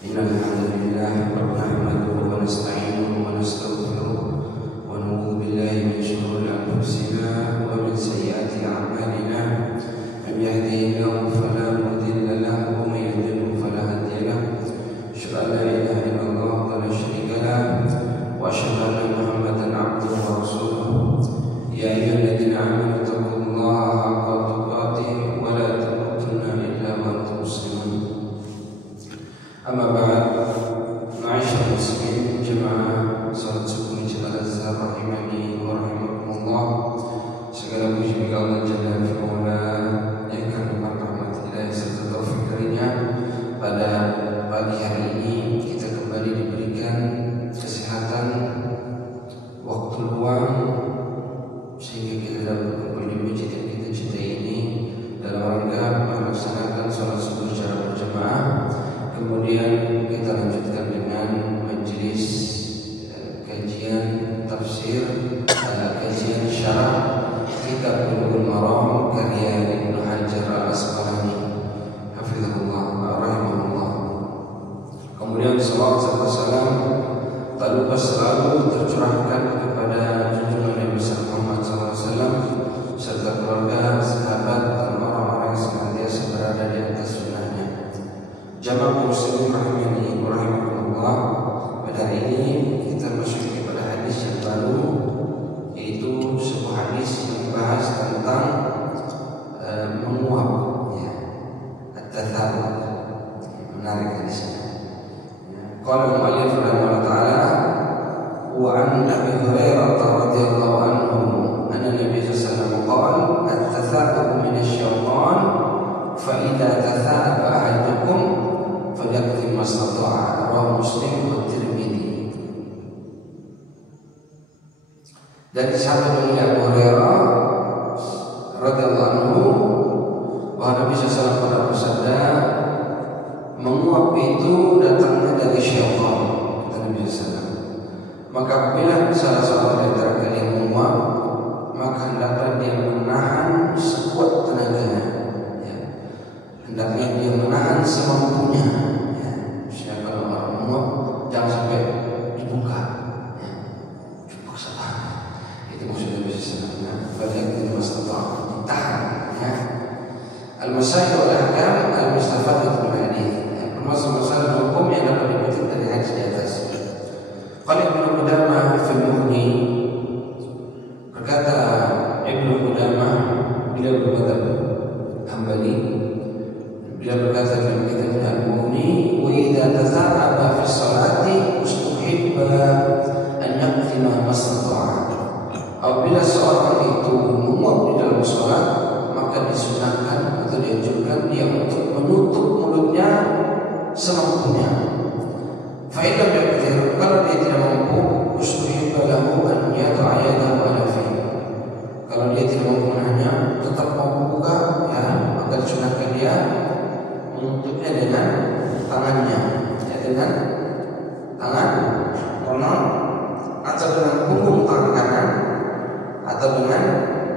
Innal hamdalillah nahmaduhu wa nasta'inuhu wa nastaghfiruh wa na'udzu billahi min shururi anfusina wa min sayyiati a'malina. Man yahdihillahu fala mudilla lahu wa man yudlil fala hadiya lahu. Asyhadu an la ilaha illallah wa la syarika lahu wa asyhadu anna Muhammadan 'abduhu wa rasuluh. Ya ayyuhalladzina amanu taqullaha haqqa tuqatih wa la tamutunna illa wa antum muslimun. Amma ba'd, ma'asyiral muslimin jemaah salat subuh Masjid Al-Azhar rahimani wa rahimakumullah. Segala puji bagi Allah Jalla fi'ala yang kandungan rahmat hidayah serta taufik darinya. Pada pagi hari ini kita kembali diberikan kesehatan, waktu luang, sehingga kita dapat berkumpul di masjid yang kita cintai ini dalam rangka melaksanakan salat subuh secara berjamaah. Kemudian kita lanjutkan dengan majelis kajian tafsir, kajian syarah kitab Bulughul Maram karya Ibnu Hajar Al-Asqalani hafizahullah wa rahimahullah. Kemudian salawat serta salam tak lupa selalu tercurahkan kepada junjungan Nabi besar Muhammad SAW serta keluarga, sahabat dan orang-orang yang senantiasa berada di atas sunnahnya. Jamaah muslimin rahimani wa rahimakumullah. Pada hari ini kita masuk kepada hadis yang baru, yaitu sebuah hadis yang membahas tentang menguap, ya, at-tathabut. Menarik hadisnya. Qala al-mu'allif rahimahullah ta'ala wa an Abi Hurairah radhiyallahu anhu anna Nabi sallallahu alaihi wasallam qala at-tathabut min asy-syaitan fa idza tathaba ahadukum falyaktim mastata'a. Rawahu Muslim wa Tirmidzi. Dari sahabat mulia Abu Hurairah radhiyallahu anhu bahwa Nabi sallallahu pernah bersabda, menguap itu datangnya dari syaitan, kata Nabi sallallahu. Maka apabila salah seorang di antara kalian menguap, maka hendaklah dia menahan sekuat tenaganya, ya. Hendaknya dia menahan semampunya, ya. Misalnya kalau orang menguap, jangan sampai dibuka, ya. Dipaksa tahan. Itu maksudnya bisa sebenarnya. Banyak itu masalah ditahan, ya. Al-masail wal ahkam al-mustafadah min hadis. Masalah hukum yang dapat dipetik dari hadis di atas. Qala Ibnu Qudamah fil Mughni, berkata Ibnu Qudamah, beliau bermadzhab Hambali, beliau berkata dalam kitabnya Al-Mughni, wa idza tasa'aba fi sholati ustuhibba an yaqtima mastata'a. Apabila seorang itu menguap di dalam salat, maka disunahkan atau dianjurkan dia untuk menutup mulutnya semampunya. Fa'ilam yaqdir, kalau dia tidak mampu, ustuhibba lahu an yada'a yadahu ala fihi. Kalau dia tidak mampu menahannya, tetap mampu buka, ya, maka disunahkan dia menutupnya dengan tangannya, ya, dengan tangan kanan atau dengan punggung tangan kanan atau dengan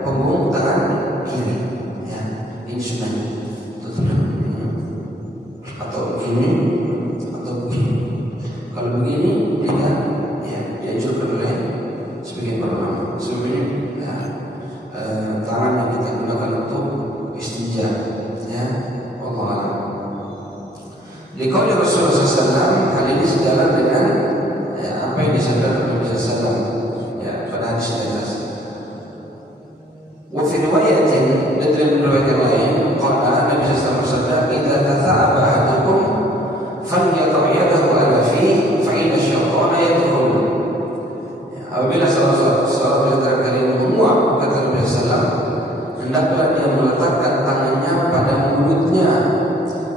punggung tangan kiri, ya. Ini sunnahnya, tutupnya atau begini atau begini. Kalau begini dia, ya, dianjurkan oleh sebagian ulama. Sebenarnya, ya, tangan yang kita gunakan untuk istinja, ya. Wallahu a'lam. Liqauli Rasulullah SAW, hal ini sejalan dengan, ya, apa yang disabdakan Nabi SAW, ya, pada hadis di atas. Wa fi riwayatin, dan dalam riwayat yang lain, qala Nabi SAW bersabda, idza tatha'aba ahadukum falyad'a yadahu ala fihi fa inna asy-syaitana yadkhul. Apabila seorang di antara kalian menguap, kata Nabi SAW, hendaklah dia meletakkan tangannya pada mulutnya,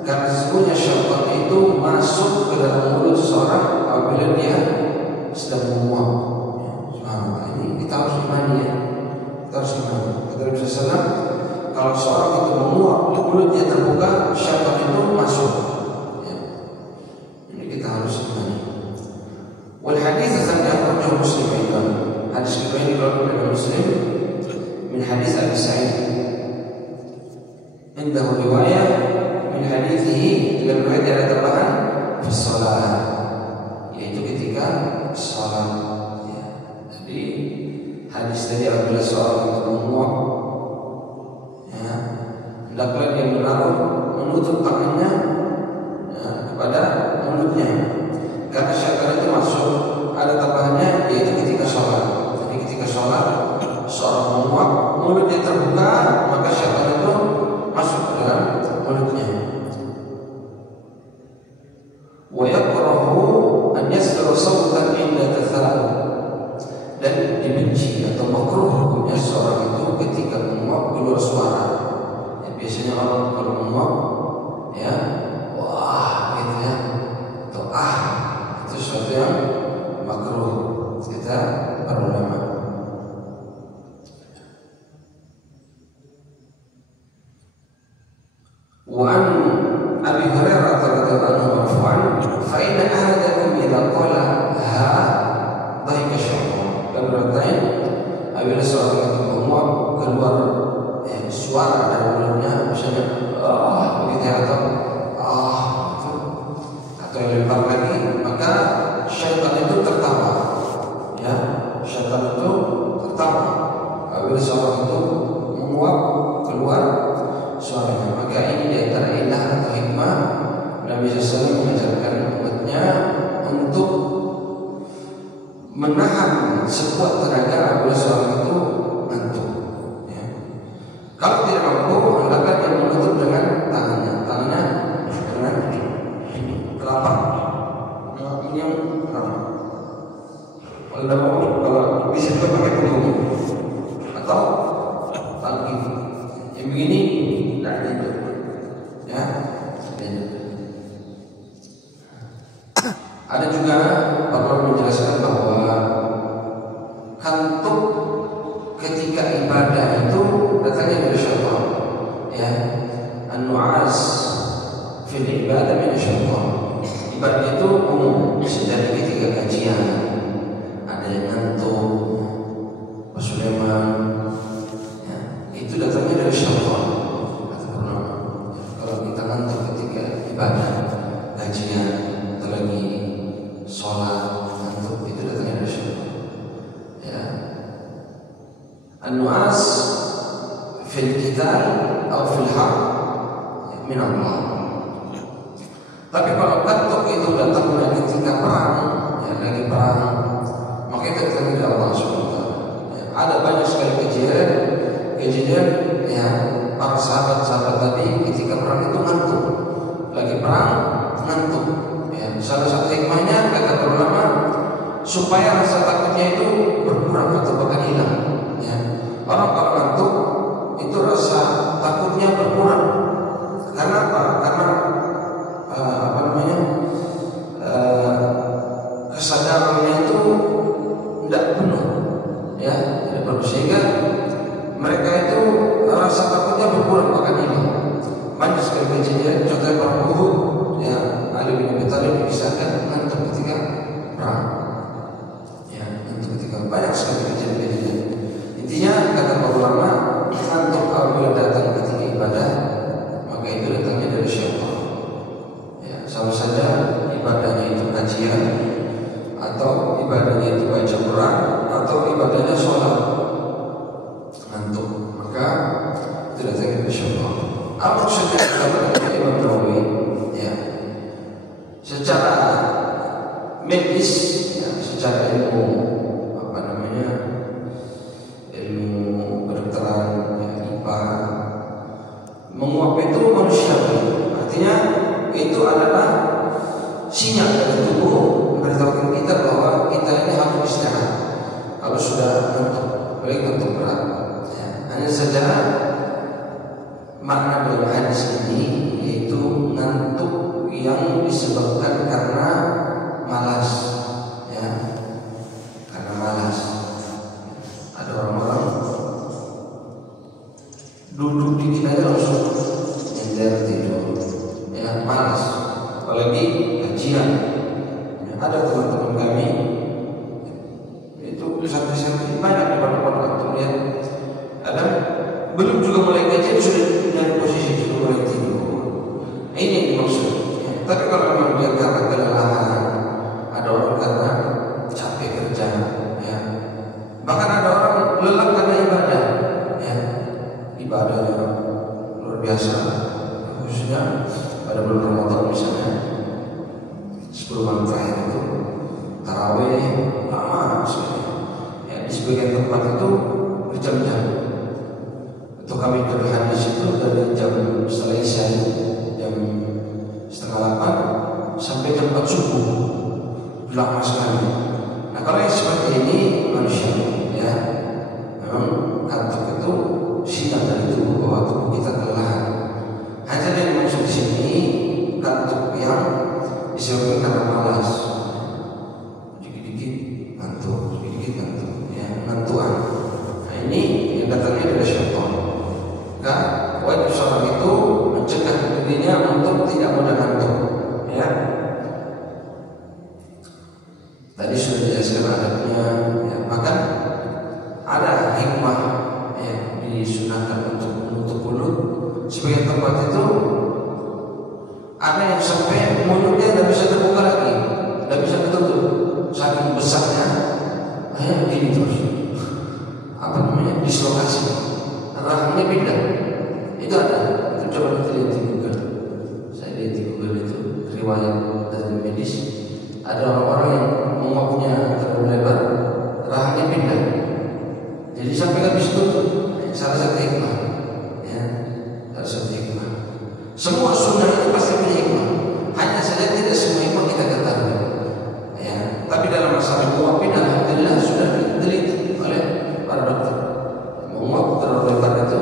karena sesungguhnya syaitan itu masuk ke dalam mulut seseorang apabila dia sedang menguap. Subhanallah, ini kita harus imani, ya. Kita harus imani. Kata Nabi SAW, kalau seorang itu menguap, mulutnya terbuka, syaitan itu masuk, ya. Ini kita harus imani. Wal hadits tsani akhrajahu Muslim aidan. Hadis kedua ini diriwayatkan oleh Muslim min hadis Abi Sa'id. Indahu riwayah min hadithihi, dalam riwayat ada tambahan fi shalah. menutup tangannya kepada mulutnya. Karena syaitan itu masuk, ada tambahannya yaitu ketika sholat. Jadi ketika sholat seorang menguap, mulutnya terbuka, maka syaitan itu masuk ke dalam mulutnya. Wa yakrahu an yasra sawtan inda tathal, dan dibenci atau makruh hukumnya seorang itu ketika menguap keluar suara. Ya, biasanya orang kalau menguap ya wah gitu ya, atau itu sesuatu yang makruh kata para ulama. Wa an Abi Hurairah radhiyallahu anhu marfu'an, fa inna ahadakum idza qala ha dhahika syaitan. Dan berkata, apabila seorang itu menguap keluar suara dari mulutnya, misalnya begitu atau yang lebih parah lagi, maka syaitan itu tertawa. Ya, syaitan itu tertawa apabila seorang itu menguap keluar suaranya. Maka ini di antara ilah atau hikmah Nabi SAW mengajarkan umatnya untuk menahan sekuat tenaga apabila seorang itu ngantuk. Ya. Kalau tidak mampu, hendaklah dia menutup dengan tangannya dengan telapak, yang telapak. Kalau bisa juga pakai punggung atau tangan yang begini, tidak itu. Ya. Ada juga perlu menjelaskan bahwa kantuk ketika ibadah itu datangnya dari syaitan. Ya, an-nu'as fil ibadah min syaitan. Ibadah itu umum, bisa ketika kajian ada yang ngantuk, Pak Sulaiman, ya, itu datangnya dari syaitan. Kalau kita ngantuk ketika ibadah, kajian, atau lagi sholat, ngantuk, itu datangnya dari syaitan. Ya. An-nu'as fil qital atau fil harb min Allah. Tapi kalau kantuk itu datangnya ketika perang, ya lagi perang, maka itu datangnya dari Allah SWT. Ya, ada banyak sekali kejadian ya para sahabat tadi ketika perang itu ngantuk, lagi perang ngantuk. Ya, salah satu hikmahnya kata ulama supaya rasa takutnya itu berkurang atau bahkan hilang. Ya. Orang kalau ngantuk itu rasa takutnya berkurang. Karena apa? Karena kesadarannya itu tidak penuh, ya, tidak penuh, sehingga mereka itu rasa takutnya berkurang bahkan hilang. Banyak sekali kejadian, contohnya perang Uhud, ya, Ali bin Abi Thalib dikisahkan ngantuk ketika perang, ya, ngantuk ketika banyak sekali kejadian. Intinya kata para ulama, ngantuk apabila datang ketika ibadah, maka itu datangnya dari syaitan. Ya, sama saja ibadahnya itu kajian, atau ibadahnya itu baca Quran, atau ibadahnya sholat, ngantuk, maka itu datangnya dari syaitan. Apa maksudnya kata Imam Nawawi? Ya, secara medis, ya, secara ilmu ilmu kedokteran, ya, IPA, menguap itu manusiawi. Artinya itu adalah sinyal dari tubuh memberitahukan kita bahwa kita ini harus istirahat. Kalau sudah ngantuk, apalagi ngantuk berat, ya, hanya saja makna dalam hadis ini yaitu ngantuk yang disebabkan karena malas, ya, karena malas. Ada orang-orang duduk dikit aja langsung nyender tidur, ya, malas, apalagi kajian. Ya, ada teman-teman kami itu santri-santri banyak di pondok-pondok itu lihat, ada belum juga mulai kajian sudah dari posisi sudah mulai tidur. Ini yang dimaksud. Ya, tapi kalau memang dia karena kelelahan, ada orang karena capek kerja, ya, bahkan ada orang lelah karena ibadah, ya, ibadah luar biasa, pada bulan Ramadan misalnya 10 malam terakhir itu tarawih lama sekali. Ya, di sebagian tempat itu berjam-jam. Untuk kami dari hadis itu dari jam setelah Isya jam 7:30 sampai jam 4 subuh, lama sekali. Nah kalau yang seperti ini manusia ya memang kantuk itu sinar dari tubuh bahwa tubuh kita kelelahan. Hanya yang maksud di sini kantuk yang disebabkan karena malas, dikit-dikit ngantuk, ya ngantuan. Nah ini yang datangnya dari syaitan. Nah, wajib seorang itu mencegah dirinya untuk tidak mudah ngantuk. Ya, tadi sudah dijelaskan adabnya. Ya, bahkan ada hikmah yang disunahkan untuk menutup mulut. Sebagian tempat itu ada yang sampai mulutnya tidak bisa terbuka lagi, tidak bisa ditutup, saking besarnya, hanya begini terus. Apa namanya? Dislokasi, rahangnya pindah. Itu ada. Itu coba kita lihat di Google. Saya lihat di Google itu riwayat dari medis. Ada orang-orang yang menguapnya terlalu lebar, rahangnya pindah. Jadi sampai nggak bisa tutup. Salah satu hikmah. Ya, salah satu hikmah. Semua sunnah itu pasti punya hikmah. Hanya saja tidak semua hikmah kita ketahui. Ya, tapi dalam masalah menguapin, alhamdulillah sudah diteliti oleh para dokter. Menguap terlalu lebar itu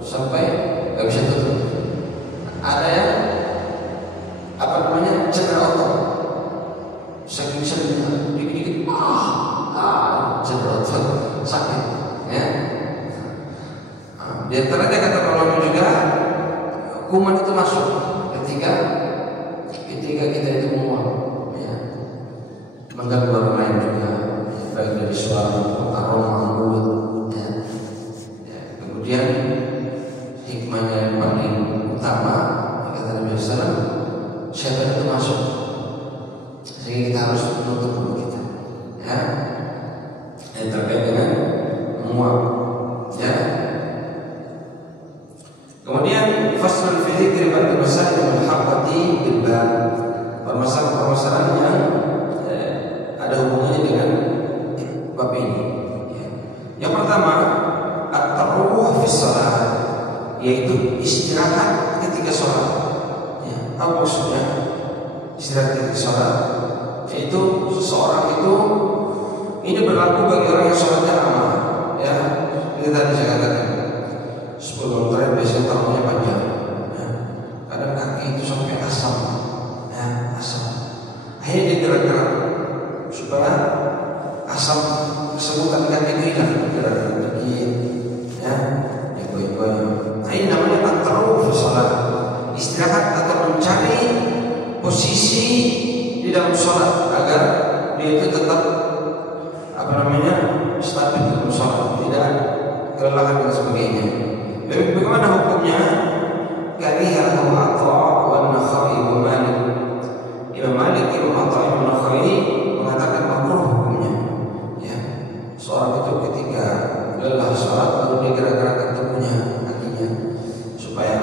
sampai nggak bisa tutup. Ada yang apa namanya cedera otot. Saking sering dikit-dikit cedera otot sakit. Ya. Di antaranya kata ulama juga kuman itu masuk ketika kita itu menguap, ya. Mengganggu orang lain juga, ya, baik dari suara, aroma mulut, ya. Ya. Kemudian hikmahnya yang paling utama kata Nabi SAW, syaitan itu masuk, sehingga kita harus menutup mulut kita, ya. Yang terkait dengan menguap, ya. Kemudian faslul fi dzikri ba'd masail al-haqqati bil bab, permasalahan yang ada hubungannya dengan bab ini. Yang pertama, at-tarwuh fi shalah, yaitu istirahat ketika sholat. Ya, apa maksudnya istirahat ketika sholat? Yaitu seseorang itu ini berlaku bagi orang yang sholatnya lama. Ya, ini tadi saya katakan 10 menit biasanya taruhnya panjang. Ya, kadang kaki itu sampai asam. Ya, asam. Akhirnya digerak-gerak supaya asam kesemutan kaki itu hilang. Gerak-gerak dikit. Ya, goyang-goyang. Nah, ini namanya at-tarwuh fi shalah. Istirahat atau mencari posisi di dalam sholat agar dia itu tetap apa namanya stabil dalam sholat, tidak kelelahan dan sebagainya. Bagaimana hukumnya? Karihahu Atha wa An-Nakhai wa Malik. Imam Malik, Imam Atha, Imam Nakhai mengatakan makruh hukumnya. Ya, seorang itu ketika lelah sholat lalu dia gerak-gerakkan tubuhnya, kakinya, supaya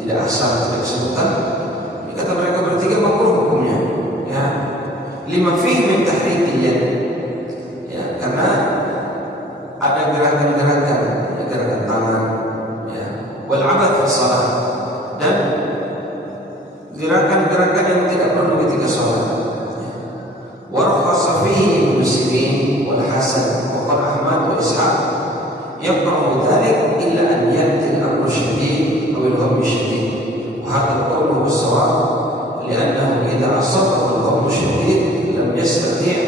tidak asal, tidak kesemutan. Kata mereka bertiga makruh hukumnya. Ya, lima fihi min tahrikil yad. Ya, karena ada gerakan-gerakan, gerakan tangan, ya, wal abath fi shalah, dan gerakan-gerakan yang tidak perlu ketika sholat. Wa rakhasa fihi Ibnu Sirin wal Hasan wa qala Ahmad wa Ishaq yaqra'u dhalik illa an ya'ti al-amru shadid aw al-ghamm shadid. Wa hadha al-qawl huwa as-sawab li'annahu idha asabahu al-ghamm shadid lam yastati'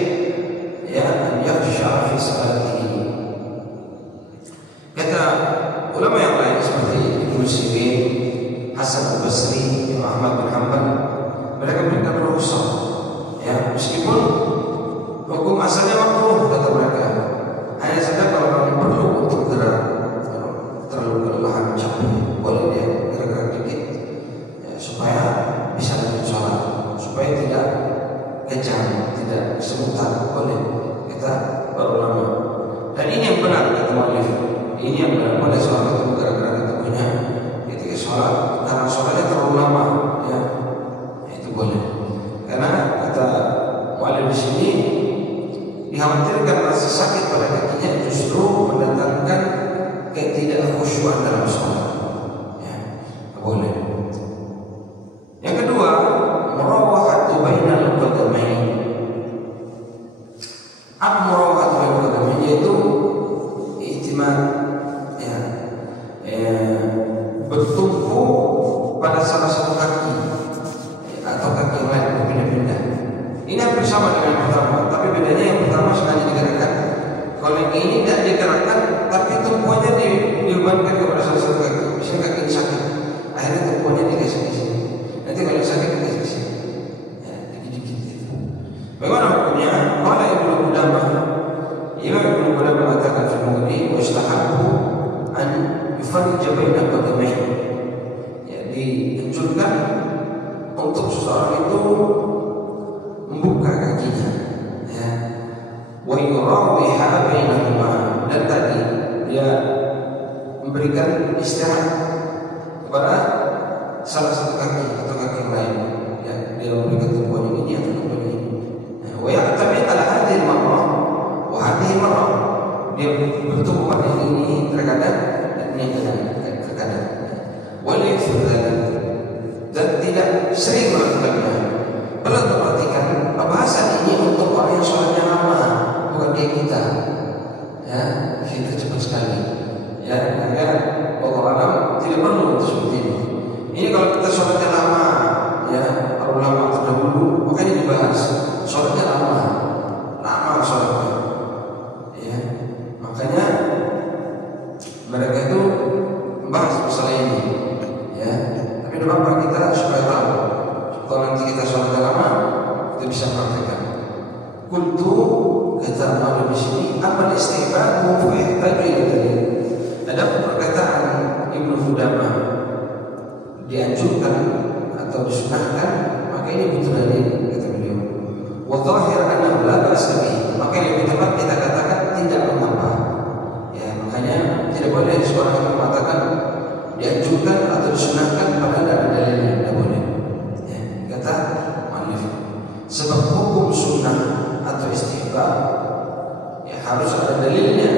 ya an yakhsha fi salatihi. Kata ulama yang lain seperti Ibnu Sirin, Hasan al-Basri, Imam Ahmad bin Hanbal, mereka berikan rukhsah, ya, meskipun hukum asalnya makruh kata mereka. Hanya saja kalau memang perlu untuk gerak, terlalu kelelahan, capek, boleh dia gerak-gerak dikit, ya, supaya bisa lanjut sholat, supaya tidak kejang, tidak kesemutan, boleh. Kita para ulama. Dan ini yang benar kata mu'allif. Ini yang benar, boleh seorang itu gerak-gerak tubuhnya ketika sholat, karena sholatnya terlalu lama. sama dengan yang pertama, tapi bedanya yang pertama sengaja digerakkan. Kalau yang ini tidak digerakkan, tapi tumpuannya dibebankan kepada salah satu kaki. Misalnya kaki ini sakit, akhirnya tumpuannya dikasih ke sini. Nanti kalau sakit dikasih ke sini. Ya, dikit-dikit gitu. Bagaimana hukumnya? Qala Ibnu Qudamah, Imam Ibnu Qudamah mengatakan firman wa istahabbu an yufarrija baina qadamain. Ya, dianjurkan untuk seseorang itu membuka kakinya, ya. Wa yurawiha bainahuma, dan tadi dia memberikan istirahat kepada salah satu kaki atau kaki yang lain, ya. Dia memberikan tumpuan ini atau tumpuan ini. Wa ya'tabi ala hadhihi al-marrah wa hadhihi marrah, dia bertumpu pada ini terkadang dan ini terkadang. Wa la yafdal, dan tidak sering melakukannya. Perlu perhatikan pembahasan ini untuk orang yang sholatnya lama, bukan dia kita. Ya, kita cepat sekali. Ya, agar Allah alam tidak perlu untuk seperti ini. Ini kalau kita sholatnya lama, ya, para ulama terdahulu makanya dibahas sholatnya lama sholatnya. Ya, makanya mereka itu membahas masalah ini. Ya, tapi tidak apa kita supaya tahu. Kalau nanti kita sholat lama, kita bisa praktekkan. Kuntu kata malu di sini, apa istighfar mufid tadi tadi. Ada perkataan Ibnu Qudamah dianjurkan atau disunahkan, maka ini butuh dalil kata beliau. Wa zahir anna la ba'sa bihi, maka yang lebih tepat kita katakan tidak mengapa. Ya, makanya tidak boleh seorang itu mengatakan dianjurkan atau disunahkan padahal ada dalilnya, tidak boleh. Kata mu'allif, sebab hukum sunnah atau istihbab ya harus ada dalilnya,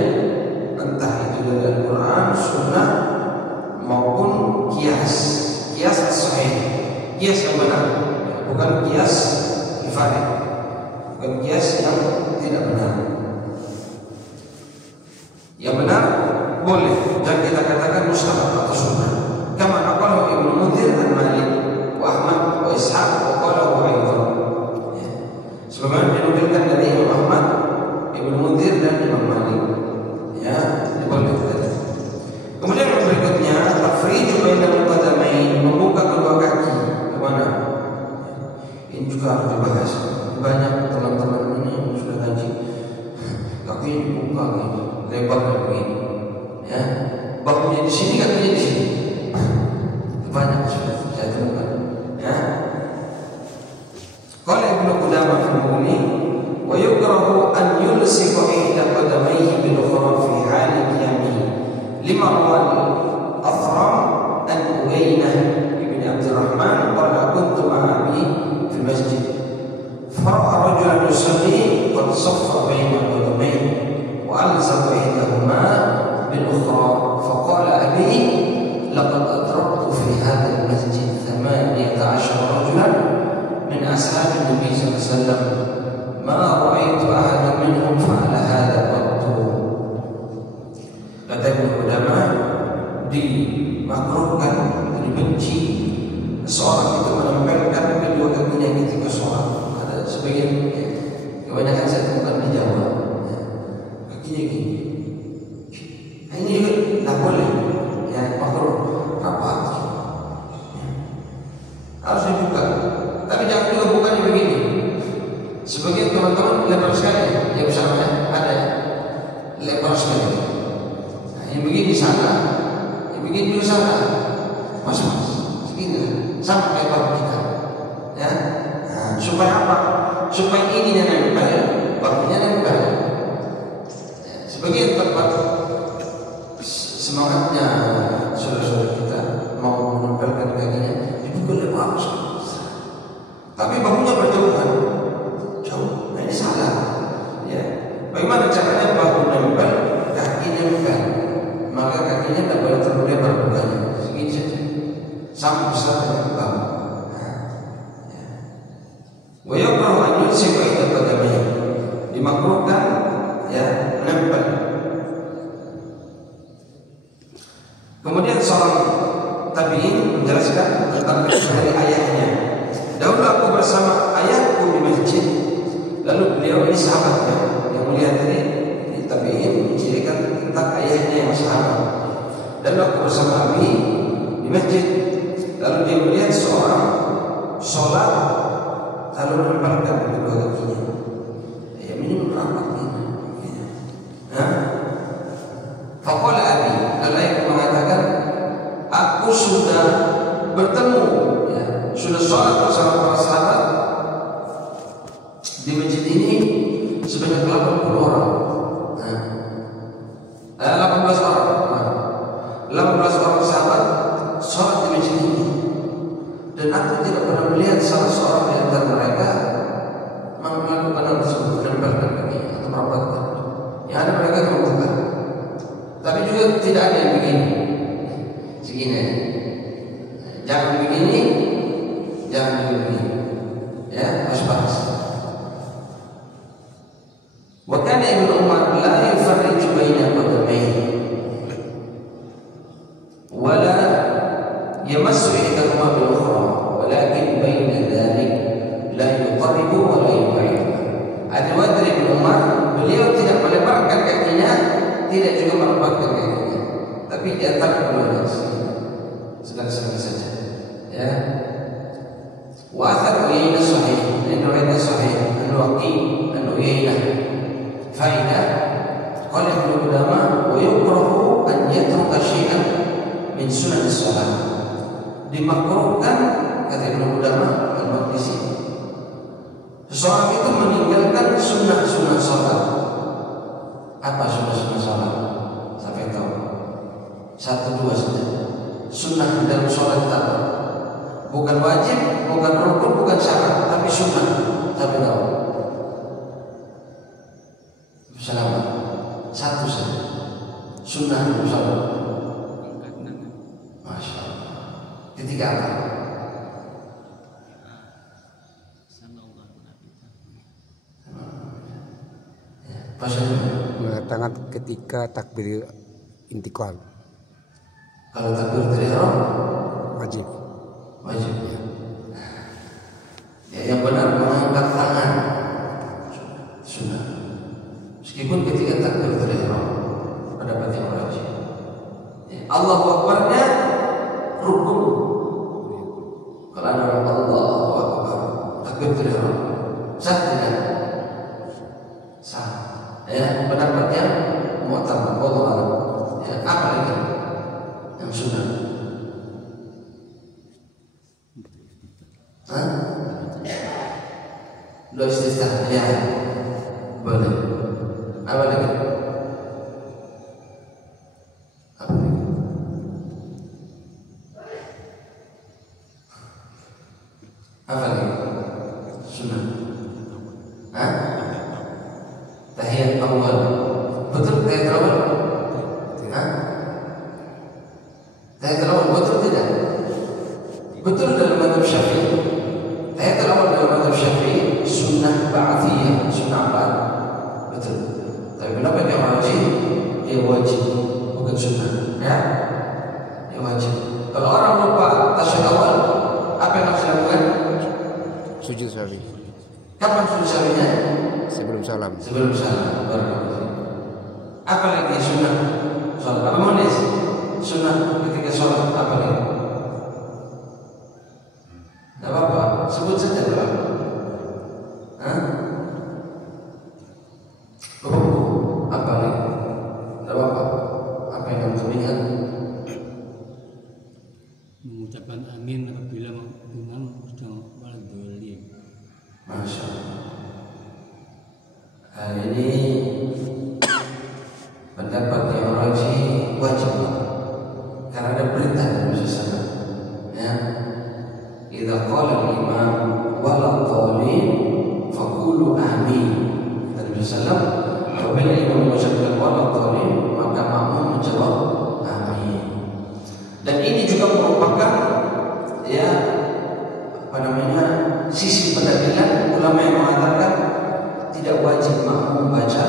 entah itu dari Al-Quran, sunnah maupun kias as-sahih, kias yang benar, bukan kias kifayah, bukan kias yang tidak benar. Yang benar boleh, dan kita katakan mustahab atau sunnah. Kama aqalahu Ibnu Mundhir an-Malik wa Ahmad wa Ishaq wa qalahu aidan. Sebagaimana dinukilkan dari Imam Ahmad, Ibnu Mundhir dan Imam Malik. Ya, dibolehkan. Kemudian yang berikutnya, tafriju bainal qadamain, membuka kedua kaki. Kemana? Ini juga harus dibahas. Banyak teman-teman ini yang sudah ngaji, kaki dibuka gitu, lebar begini. Ya, bahunya di sini, kakinya di sini. Banyak sudah saya temukan. Ya. Qala Ibnu Qudamah fi Mughni, wa yukrahu an yulsiqa ihda qadamayhi bil ukhra fi hali qiyamihi. Lima rawal Athram an Uwainah ibn Abdurrahman qala kuntu ma'a abi fi masjid. Fara'a rajulan yusalli qad saffa baina qadamayhi wa alzaqa ihdahuma bil ukhra faqala abi laqad adraktu fi hadha al-masjid 18 rajulan min ashab Nabi sallallahu alaihi wasallam ma ra'aitu ahadan minhum fa'ala hadha qattu. Kata Ibnu Qudamah, dimakruhkan, dibenci seorang itu menempelkan kedua kakinya ketika sholat. Ada sebagian, kebanyakan saya temukan di Jawa, kakinya gini. Nah, ini juga tak boleh, ya, makruh. Apa? Harus dibuka, tapi jangan juga bukannya begini. Sebagian teman-teman lebar sekali, ya misalnya ada lebar sekali. Nah, yang begini sana, yang begini juga sana, mas, segini sama kayak bahu kita, ya. Nah, supaya apa? Supaya ininya nempel, bahunya nempel. Ya, sebagian tempat semangatnya saudara-saudara kita mau menempelkan kakinya dibuka lebar sekali, tapi bahunya berjauhan, jauh. Nah, ini salah. Ya, bagaimana caranya bahu nempel, kaki nempel? Maka kakinya tidak boleh terlalu lebar bukanya, segini saja, sama besar dengan bahu. Wa yukrahu an yulsiqa ihda qadamayhi, dimakruhkan, ya, nempel. Kemudian seorang tabi'in menjelaskan tentang dari ayahnya. Dahulu aku bersama ayahku di masjid, sudah sholat bersama para sahabat di masjid ini sebanyak 80 orang. 18 orang. 18 orang sahabat sholat di masjid ini. Dan aku tidak pernah melihat salah seorang di antara mereka melakukan hal tersebut, menempelkan kaki atau merapatkan. Yang ada mereka yang membuka. Tapi juga tidak ada yang begini. Segini. Jangan begini, jangan begini. Ya, pas-pas. Wa kana Ibnu Umar la yufarriju baina qadamayhi wa la yamassu ihdahuma bil ukhra, walakin baina dhalik la yuqarribu wa la yub'id. Ada dari Ibnu Umar, beliau tidak melebarkan kakinya, tidak juga merapatkan kakinya, tapi di antara keduanya sedang-sedang saja. Ya. Wa athar Uyainah sahih, Uyainah sahih, An-Waqi, Uyainah. Faidah qala Ibnu Qudamah wa yukrahu an yatruka syai'an min sunan as-shalah. Dimakruhkan, kata Ibnu Qudamah al-Maqdisi, seseorang itu meninggalkan sunnah-sunnah salat. Apa sunnah-sunnah salat? Sampai tahu? 1 2 saja. Sunnah dalam salat itu apa? Bukan wajib, bukan rukun, bukan syarat, tapi sunnah. Sampai tahu? Selamat. 1 saja. Sunnah dalam salat. Masya Allah. Ketiga apa? Mengatakan ketika takbir intikal. Kalau takbir ihram Wajib. ya. Ya, yang benar mengangkat tangan sunnah. Meskipun ketika takbir ihram pendapat yang wajib. Ya, Allahu Akbarnya rukun. Kalau ada orang Allahu Akbar takbir ihram sah tidak? Sah. Ya, pendapatnya mu'tamad wallahu a'lam. Ya, apa lagi yang sunnah? Doa istiftah, ya, boleh. Apa lagi? Apa lagi? Apa lagi? Sunnah. Tahiyat awal. Betul tahiyat awal? Tahiyat awal betul tidak? Betul dalam mazhab Syafi'i. Tahiyat awal dalam mazhab Syafi'i sunnah ba'diyah, sunnah ba'd. Betul. Tapi kenapa dia wajib? Dia wajib, bukan sunnah. Ya? Dia wajib. Kalau orang lupa tasyahud awal, apa yang harus dilakukan? Sujud sahwi. Kapan sujud sahwinya? Sebelum salam. Sebelum salam. Apa lagi sunnah sholat? Apa manis? Sunnah ketika sholat apa lagi? Tidak apa-apa, sebut saja berapa? Apa lagi? Tidak apa-apa. Apa yang kamu ingat? Mengucapkan amin apabila imam sedang berdoli. Masya Allah. Hari ini pendapat yang rajih wajib, karena ada perintah dari Rasulullah. Ya, idza qala al-imam wala dhalin faqulu amin. Dari Rasulullah, apabila imam mengucapkan wala dhalin, maka makmum menjawab amin. Dan ini juga merupakan ya sisi pendalilan ulama yang mengatakan tidak wajib makmum membaca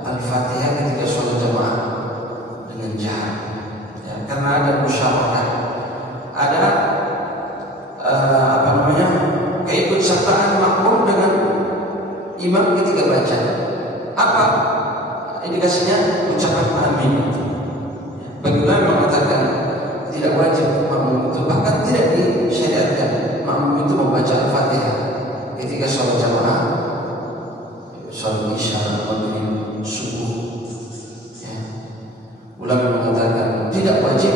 Al-Fatihah ketika sholat jamaah dengan jahat, ya, karena ada musyawarah, ada keikutsertaan makmum dengan imam ketika baca. Apa indikasinya? Ucapan amin. Bagi ulama mengatakan tidak wajib makmum itu, bahkan tidak disyariatkan makmum itu membaca Al-Fatihah ketika sholat jamaah, sholat isya, maghrib, subuh. Ya. Ulama mengatakan tidak wajib.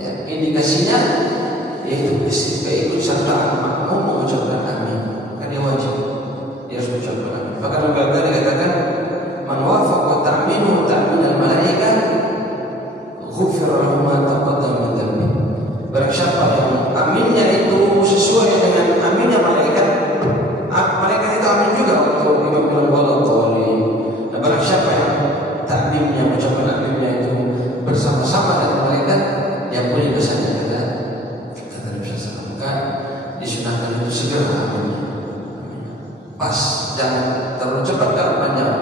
Ya. Indikasinya yaitu keikut sertaan makmum mengucapkan amin. Kan dia wajib, dia harus mengucapkan amin. Bahkan Al-Baghdadi dikatakan, man wafaqa ta'minu ta'minal malaikah ghufira lahu ma taqaddama min dhanbi. Barang siapa yang aminnya itu sesuai dengan aminnya malaikat, malaikat itu amin juga waktu Imam bilang waladhdallin. Nah, barang siapa yang ta'mimnya, mengucapkan aminnya itu bersama-sama dengan malaikat, yang boleh dosanya kata Nabi SAW. Maka disunahkan itu segera aminnya, pas, jangan terlalu cepat, jangan panjang.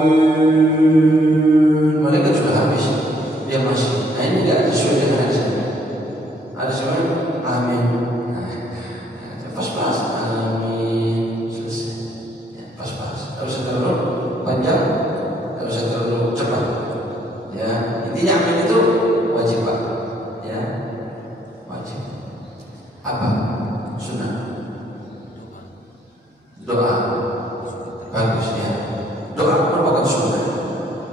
Amin, malaikat sudah habis, dia masih. Nah, ini tidak sesuai dengan hadis. Ada sesuai amin, pas-pas, amin, selesai. Ya, pas-pas, tidak usah terlalu panjang, tidak usah terlalu cepat. Ya, intinya amin itu wajib, Pak. Ya, wajib. Apa? Sunnah. Doa. Bagus ya. Doa merupakan sunnah.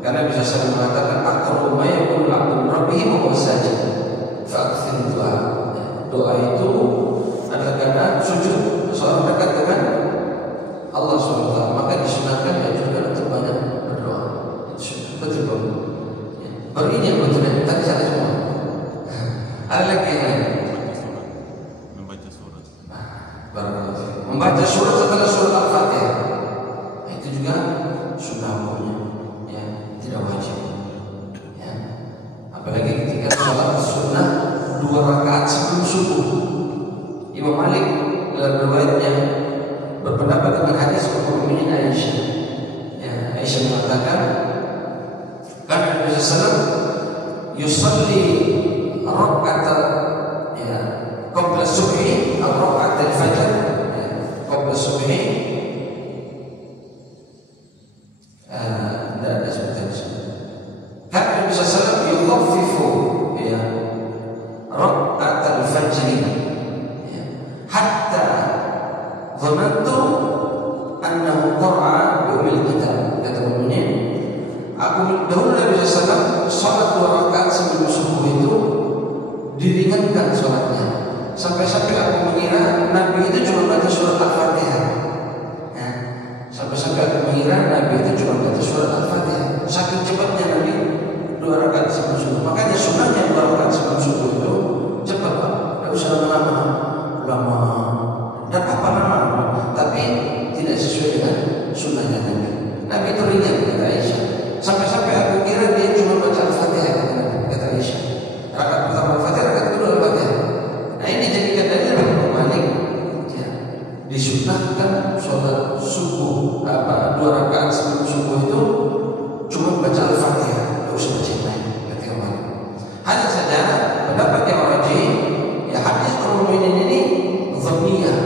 Karena bisa sering mengatakan aqrabu ma yakunu 'abdu min rabbih wa huwa sajid. Fa'aktsir doa. Doa itu adalah keadaan sujud, seorang dekat dengan Allah SWT. Maka disunahkan ya juga untuk banyak berdoa. Betul Pak. Baru ini yang betul ya. Tadi salah semua. Ada lagi yang lain. Membaca surat. Membaca surat setelah surat Al-Fatihah. Itu juga sunnah hukumnya. Ya, tidak wajib. Ya. Apalagi ketika sholat sunnah 2 rakaat sebelum subuh. Imam Malik dalam riwayatnya berpendapat dengan hadis Ummul Mukminin Aisyah. Ya, Aisyah mengatakan, kan Nabi SAW yusalli rakaat ya qabla subhi atau rakaat al-fajr ya, qabla subhi. Tidak ada sebutan. Kan Nabi SAW yukhaffifu ya rakaat al-fajr ya, hatta dhanantu annahu qara'a bi ummil kitab. Kata Mu'minin, aku dahulu Nabi SAW sholat 2 rakaat sebelum subuh itu diringankan sholatnya, sampai-sampai aku mengira Nabi itu cuma baca surat Al-Fatihah. Ya. Sampai-sampai aku mengira Nabi itu cuma baca surat Al-Fatihah. Saking cepatnya Nabi 2 rakaat sebelum subuh. Makanya sunnahnya 2 rakaat sebelum subuh itu cepat, Pak. Tidak usah lama dan apa lama, tapi tidak sesuai dengan sunnahnya Nabi. Nabi itu ringan, kata Aisyah. Sampai-sampai aku kira dia cuma baca Al-Fatihah, kata Aisyah. Rakaat pertama Al-Fatihah, rakaat kedua Al-Fatihah. Nah, ini jadikan dalil bagi Imam Malik. Ya, disunnahkan sholat subuh 2 rakaat sebelum subuh itu cuma baca Al-Fatihah, tidak usah baca yang lain, kata Imam Malik. Hanya saja pendapat yang rajih, ya hadis Ummul Mukminin ini dhanniyah,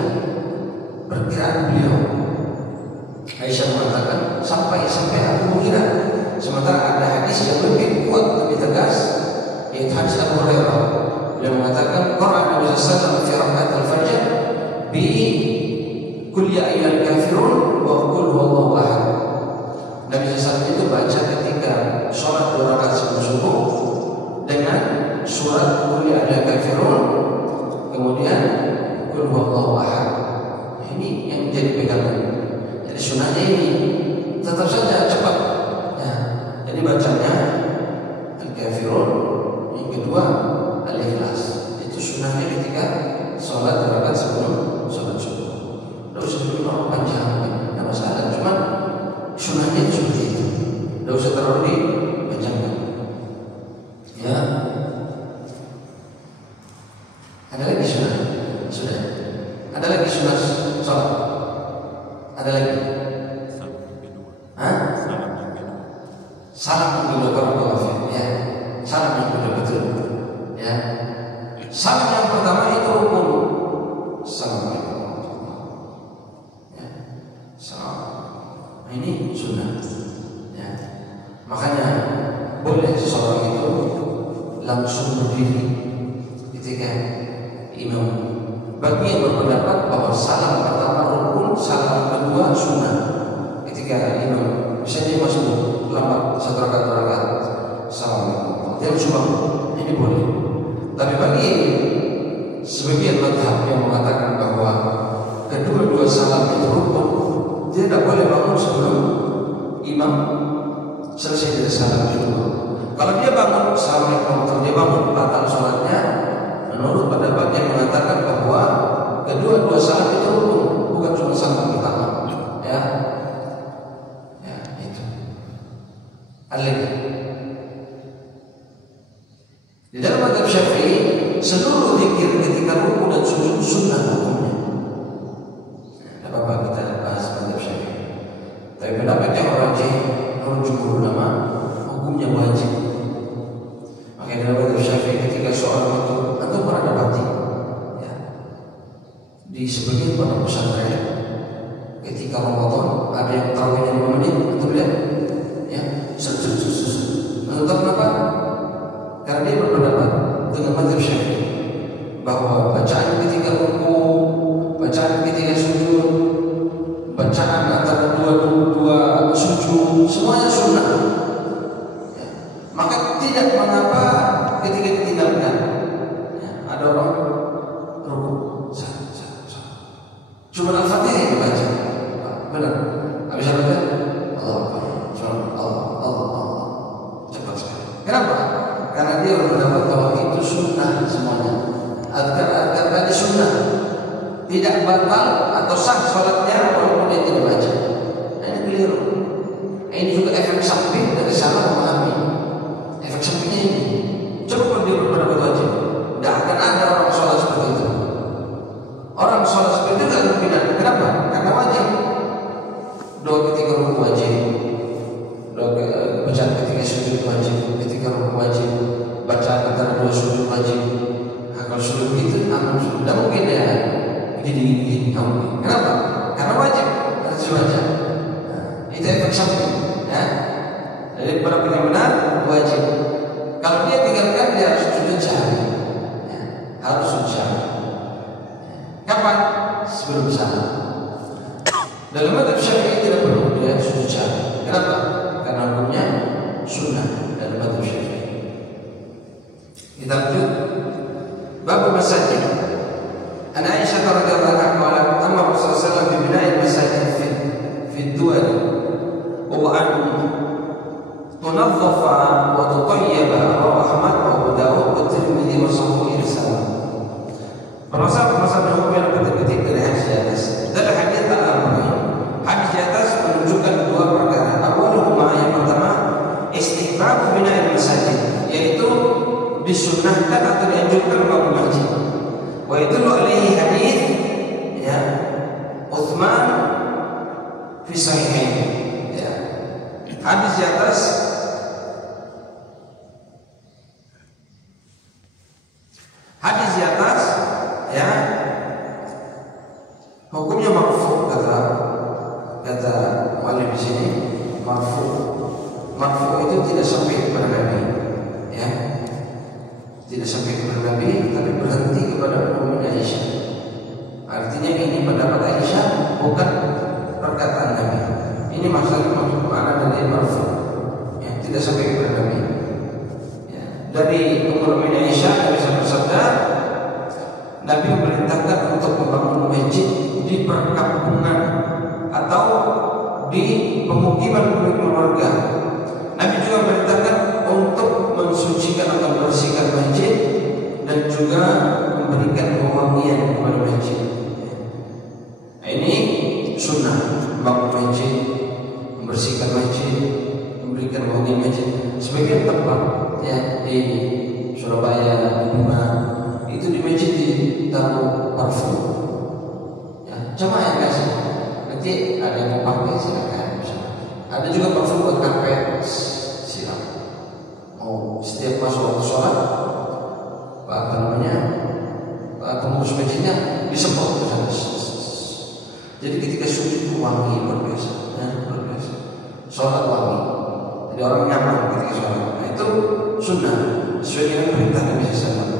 perkiraan beliau. Aisyah mengatakan sampai aku mengira. Sementara ada hadis yang lebih kuat, lebih tegas, yaitu hadis Abu Hurairah. Beliau mengatakan qara'a Nabi sallallahu alaihi wasallam fi rakaat al-fajr bi qul ya ayyuhal kafirun wa qul huwallahu ahad. Nabi sallallahu itu baca ketika sholat 2 rakaat sebelum subuh dengan surat qul ya ayyuhal kafirun, kemudian qul huwallahu ahad. Ini yang menjadi pegangan. Jadi sunnahnya ini tetap saja cepat. Ya. Jadi bacanya Al-Kafirun, yang kedua Al-Ikhlas. Itu sunnahnya ketika sholat 2 rakaat sebelum sholat subuh. Tidak usah terlalu panjang, tidak masalah. Cuma sunnahnya itu seperti itu. Tidak usah terlalu dipanjangkan. Ya. Ada lagi sunnah? Sudah. Ada lagi sunnah sholat? Ada lagi? Salam yang kedua. Hah? Salam yang kedua. Salam yang kedua, barakallahu. Ya. Salam yang kedua, betul. Ya. Salam yang pertama itu rukun. Assalamualaikum warahmatullahi wabarakatuh. Ya. Salam. Nah, ini sunnah. Ya. Makanya boleh seseorang itu langsung berdiri ketika imam. Bagi yang berpendapat bahwa salam pertama rukun, salam kedua sunnah. Ketika imam, misalnya masuk lambat 1 rakaat 2 rakaat, assalamualaikum, dia cuma ini boleh. Tapi Tapi bagi sebagian mazhab yang mengatakan bahwa kedua-dua salam itu rukun, dia tidak boleh bangun sebelum imam selesai dari salam itu. Kalau dia bangun, assalamualaikum, dia bangun batal sholatnya. Menurut pendapat yang mengatakan bahwa kedua-dua salam itu rukun, bukan cuma salam pertama. Ya, itu. Alih. Di dalam mazhab Syafi'i, seluruh zikir ketika rukuk dan sujud sunnah hukumnya. Tidak apa-apa kita bahas mazhab Syafi'i. Tapi pendapat yang rajih menurut jumhur ulama hukumnya wajib. Makanya dalam mazhab Syafi'i ketika seorang itu atau pernah dapati ya, di sebagian pondok pesantren ketika Ramadan ada yang tarawihnya 5 menit, betul ya? Ya, Tahu kenapa? Karena dia berpendapat dengan mazhab Syafi'i bahwa bacaan ketika rukuk, bacaan ketika sujud, bacaan antara dua sujud semuanya sunnah. Ya. Maka tidak mengapa ketika ditinggalkan. Ya. Ada orang rukuk, cuma Al-Fatihah yang dibaca, benar? Habis apa? Allah. Cepat sekali. Kenapa? Karena dia berpendapat bahwa itu sunnah semuanya. Adkar tadi sunnah, tidak batal atau sah sholatnya walaupun dia tidak baca. Nah, ini keliru. Ini juga efek samping dari salah memahami. Efek sampingnya ini. Coba kalau dia berpendapat wajib, tidak akan ada orang sholat seperti itu. Orang sholat seperti itu tidak mungkin ada. Kenapa? Karena wajib. Doa ketika rukuk wajib. Bacaan ketika sujud wajib, ketika rukuk wajib, bacaan antara dua sujud wajib. Nah, kalau sujud itu aman, tidak mungkin ya. Gini, kenapa? Karena wajib harus dibaca. Nah, itu efek samping. Ya. Jadi pada benar-benar wajib. Kalau dia tinggalkan dia harus sujud sehari. Ya. Harus sujud sehari. Kapan? Sebelum salam. Dalam mazhab Syafi'i tidak perlu dia sujud sehari. Kenapa? Karena hukumnya sunnah dalam mazhab Syafi'i. Kita lanjut bab masajid. An Aisyah radhiyallahu anha qalat amma Rasulullah sallallahu alaihi wasallam bi bina'il masajid fi ad-duwal wa an tunazzafa wa tutayyaba rawahu Ahmad wa Abu Dawud wa Tirmidzi wa Sahih Risalah. Permasalahan hukum yang dapat dikutip dari hadis di atas. Dari hadis al-Arba'in. Hadis di atas menunjukkan dua perkara. Awwaluhuma, yang pertama, istihbab bina'il masajid, yaitu disunnahkan atau dianjurkan bangun masjid. Wa yadullu alaihi hadis ya Utsman fi sahihain. Ya. Hadis di atas ya hukumnya marfu, kata wali di sini. Marfu itu tidak sampai kepada Nabi, ya, tidak sampai kepada Nabi, tapi berhenti kepada Ummu Aisyah. Artinya ini pendapat Aisyah, bukan perkataan Nabi. Ini masalah makna dari marfu, ya, tidak sampai kepada Nabi. Ya. Dari Ummu Aisyah bisa bersabda, Nabi memerintahkan untuk membangun masjid di perkampungan atau di pemukiman keluarga. Nabi juga memerintahkan untuk mensucikan atau membersihkan masjid dan juga memberikan pewangian kepada masjid. Nah, ini sunnah, bangun masjid, membersihkan masjid, memberikan pewangian masjid. Sebagian tempat ya di Surabaya, di Bima, itu di masjid ditaruh parfum. Ya, jamaah yang kasih. Nanti ada yang mau pakai silakan. Ada juga parfum buat karpet, silakan. Mau setiap masuk waktu sholat, pengurus masjidnya disemprot ke sana. Jadi ketika sujud itu wangi luar biasa, ya, luar biasa. Sholat wangi, jadi orang nyaman ketika sholat. Nah, itu sunnah sesuai dengan perintah Nabi SAW.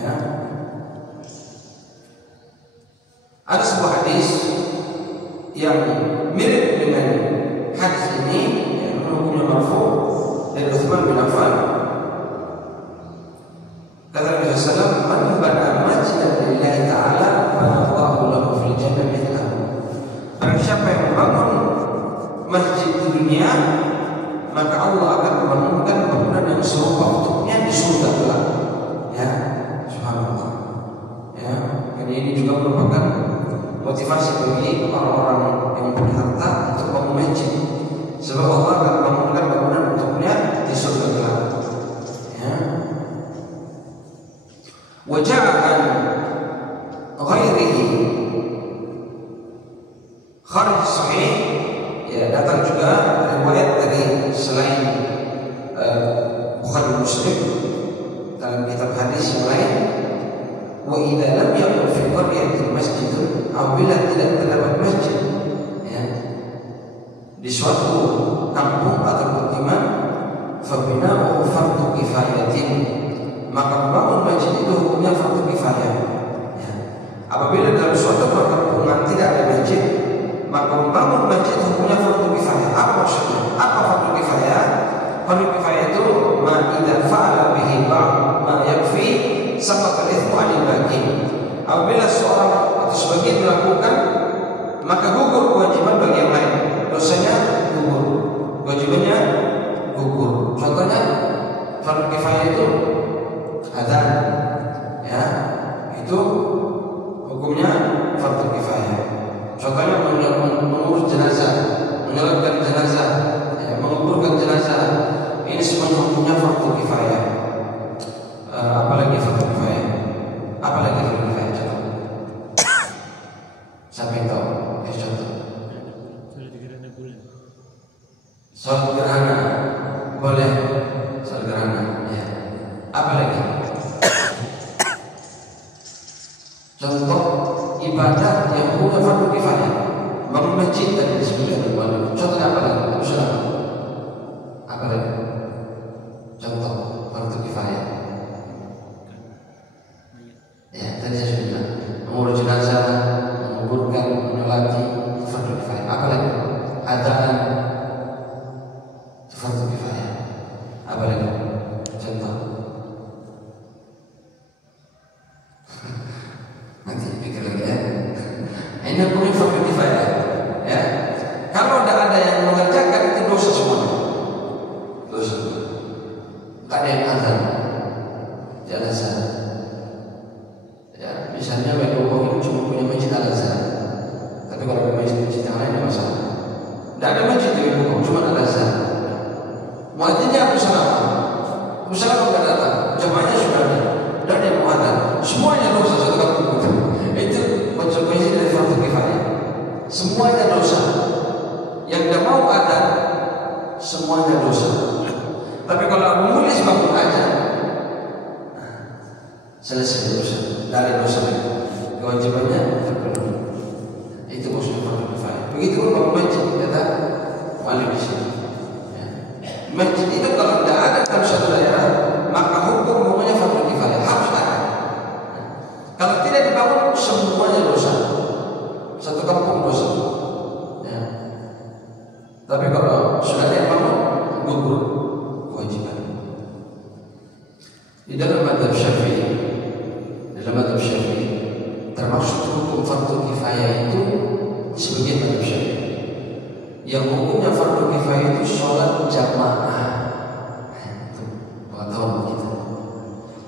Ya. Ada sebuah hadis yang mirip dengan hadis ini, yang hukumnya marfu dari Utsman bin Affan. Kata Nabi SAW, Barang siapa yang membangun masjid di dunia, maka Allah akan membangunkan bangunan yang serupa untuknya di surga kelak. Ya, subhanallah. Ya, karena ini juga merupakan motivasi bagi orang-orang yang punya harta untuk bangun masjid. Sebab Allah akan membangunkan bangunan untuknya di surga kelak. Ya. Waja'an ghairihi kharij sahih, ya, datang juga riwayat dari selain Bukhari Muslim dalam kitab hadis yang lain, wa idza lam yakun fi qaryatin masjidun, apabila tidak terdapat masjid, ya, di suatu kampung atau pemukiman, fa bina'u fardhu kifayatin, maka membangun masjid itu hukumnya fardu kifayah. Ya. Apabila dalam suatu perkampungan tidak ada masjid, maka membangun masjid hukumnya fardu kifayah. Apa maksudnya? Apa fardu kifayah? Fardu kifayah itu ma idza fa'ala bihi ba'd ma yakfi saqata al-ithmu 'anil baqi. Apabila seorang atau sebagian melakukan, maka gugur kewajiban bagi yang lain. Dosanya gugur, kewajibannya gugur. Contohnya fardu kifayah itu adzan, ya, itu hukumnya fardu kifayah. Contohnya mengurus jenazah, menyolatkan jenazah, ya, menguburkan jenazah, ini semuanya hukumnya fardu kifayah. Apalagi fardu kifayah? Apalagi fardu kifayah? Contoh. Siapa yang tahu? Contoh. Sholat gerhana boleh, sholat gerhana, ya. Apalagi? Contoh ibadah yang hukumnya fardu kifayah, bangun masjid tadi disebutkan. Contohnya apa lagi? Apa lagi? Contoh fardu kifayah. Ya, tadi saya sudah bilang, mengurus jenazah, menguburkan, menyolati, fardu kifayah. Apa lagi? Adzan, fardu kifayah. Apa lagi? Contoh. Nanti pikir lagi, ya. Ini hukumnya fardu kifayah, ya. Kalau tidak ada yang mengerjakan, itu dosa semua. Dosa. Tidak ada yang azan, jenazah. Ya, misalnya Wendokong ini cuma punya masjid al-azhar, tapi kalau ada masjid yang lain tidak masalah. Tidak ada masjid di Wendokong, cuma al-azhar. Muadzinnya Abu Salamah, Abu Salamah tidak datang, jemaahnya sudah ada, dan yang muadzin, semuanya dosa satu kampung itu. Itu konsekuensi dari fardu kifayah. Semuanya dosa. Yang tidak mau ada, semuanya dosa. Tapi kalau menulis bangun aja, selesai dosa. Tidak ada dosa lagi. Kewajibannya terpenuhi. Itu maksudnya fardu kifayah. Begitu pun bangun masjid, kata wali di sini. Ya. Masjid itu kalau tidak ada dalam suatu daerah, maka hukumnya fardu kifayah, harus ada. Kalau tidak dibangun, semuanya dosa. Satu kampung dosa. Ya. Tapi kalau sudah ada yang bangun, gugur kewajiban. Di dalam mazhab Syafi'i, termasuk hukum fardu kifayah itu sebagian mazhab Syafi'i. Yang hukumnya fardu kifayah itu sholat jamaah. Itu pengetahuan kita.